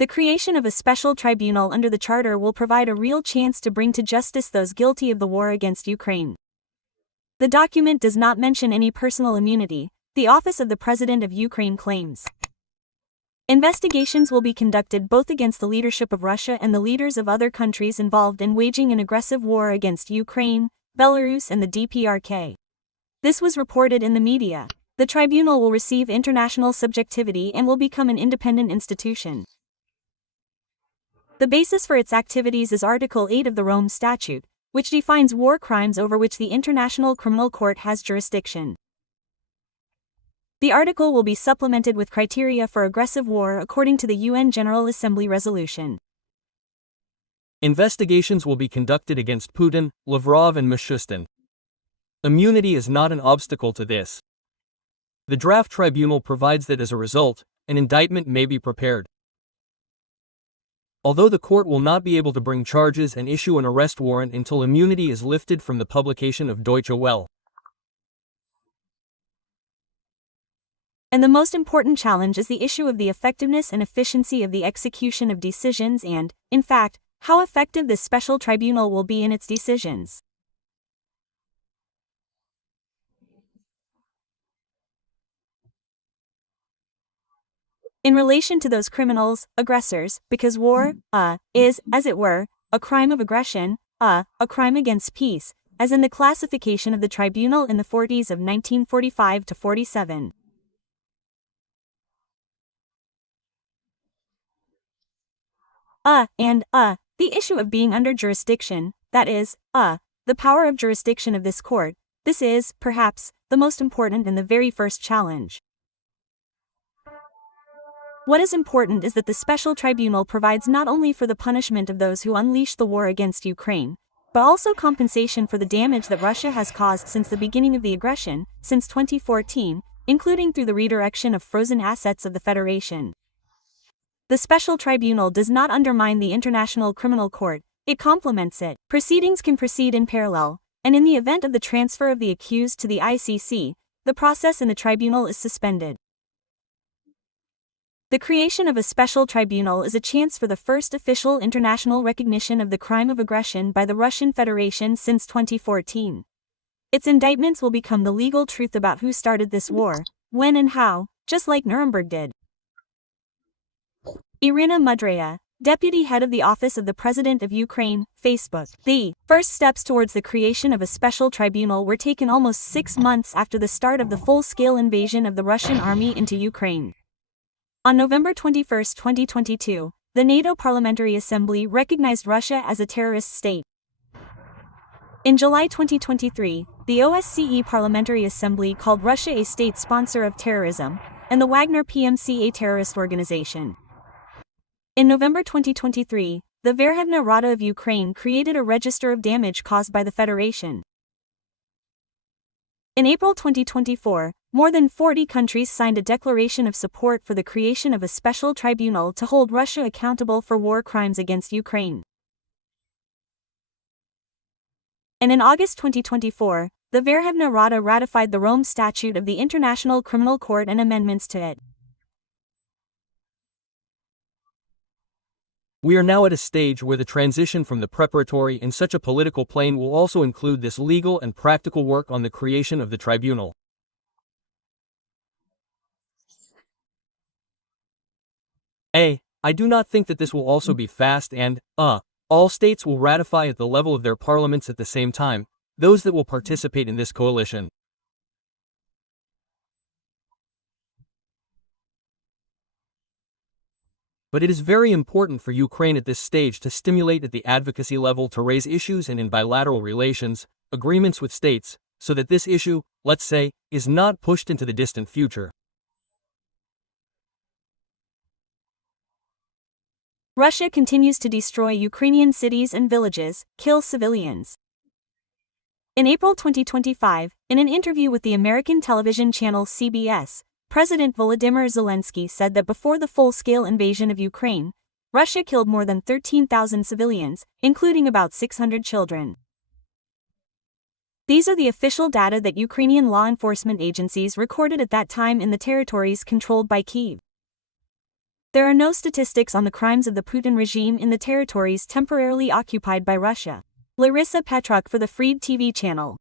The creation of a special tribunal under the Charter will provide a real chance to bring to justice those guilty of the war against Ukraine. The document does not mention any personal immunity, the Office of the President of Ukraine claims. Investigations will be conducted both against the leadership of Russia and the leaders of other countries involved in waging an aggressive war against Ukraine, Belarus and the DPRK. This was reported in the media. The tribunal will receive international subjectivity and will become an independent institution. The basis for its activities is Article 8 of the Rome Statute, which defines war crimes over which the International Criminal Court has jurisdiction. The article will be supplemented with criteria for aggressive war according to the UN General Assembly resolution. Investigations will be conducted against Putin, Lavrov and Mishustin. Immunity is not an obstacle to this. The draft tribunal provides that as a result, an indictment may be prepared. Although the court will not be able to bring charges and issue an arrest warrant until immunity is lifted from the publication of Deutsche Welle. And the most important challenge is the issue of the effectiveness and efficiency of the execution of decisions and, in fact, how effective this special tribunal will be in its decisions. In relation to those criminals, aggressors, because war, is, as it were, a crime of aggression, a crime against peace, as in the classification of the tribunal in the 40s of 1945 to 47. The issue of being under jurisdiction, that is, the power of jurisdiction of this court, this is, perhaps, the most important and the very first challenge. What is important is that the special tribunal provides not only for the punishment of those who unleash the war against Ukraine, but also compensation for the damage that Russia has caused since the beginning of the aggression, since 2014, including through the redirection of frozen assets of the Federation. The special tribunal does not undermine the International Criminal Court, it complements it. Proceedings can proceed in parallel, and in the event of the transfer of the accused to the ICC, the process in the tribunal is suspended. The creation of a special tribunal is a chance for the first official international recognition of the crime of aggression by the Russian Federation since 2014. Its indictments will become the legal truth about who started this war, when and how, just like Nuremberg did. Irina Mudryaya, Deputy Head of the Office of the President of Ukraine, Facebook. The first steps towards the creation of a special tribunal were taken almost 6 months after the start of the full-scale invasion of the Russian army into Ukraine. On November 21, 2022, the NATO Parliamentary Assembly recognized Russia as a terrorist state. In July 2023, the OSCE Parliamentary Assembly called Russia a state sponsor of terrorism, and the Wagner PMC a terrorist organization. In November 2023, the Verkhovna Rada of Ukraine created a register of damage caused by the Federation. In April 2024, more than 40 countries signed a declaration of support for the creation of a special tribunal to hold Russia accountable for war crimes against Ukraine. And in August 2024, the Verkhovna Rada ratified the Rome Statute of the International Criminal Court and amendments to it. We are now at a stage where the transition from the preparatory in such a political plane will also include this legal and practical work on the creation of the tribunal. I do not think that this will also be fast and, all states will ratify at the level of their parliaments at the same time, those that will participate in this coalition. But it is very important for Ukraine at this stage to stimulate at the advocacy level to raise issues and in bilateral relations, agreements with states, so that this issue, let's say, is not pushed into the distant future. Russia continues to destroy Ukrainian cities and villages, kill civilians. In April 2025, in an interview with the American television channel CBS, President Volodymyr Zelensky said that before the full-scale invasion of Ukraine, Russia killed more than 13,000 civilians, including about 600 children. These are the official data that Ukrainian law enforcement agencies recorded at that time in the territories controlled by Kyiv. There are no statistics on the crimes of the Putin regime in the territories temporarily occupied by Russia. Larissa Petruk for the Freed TV channel.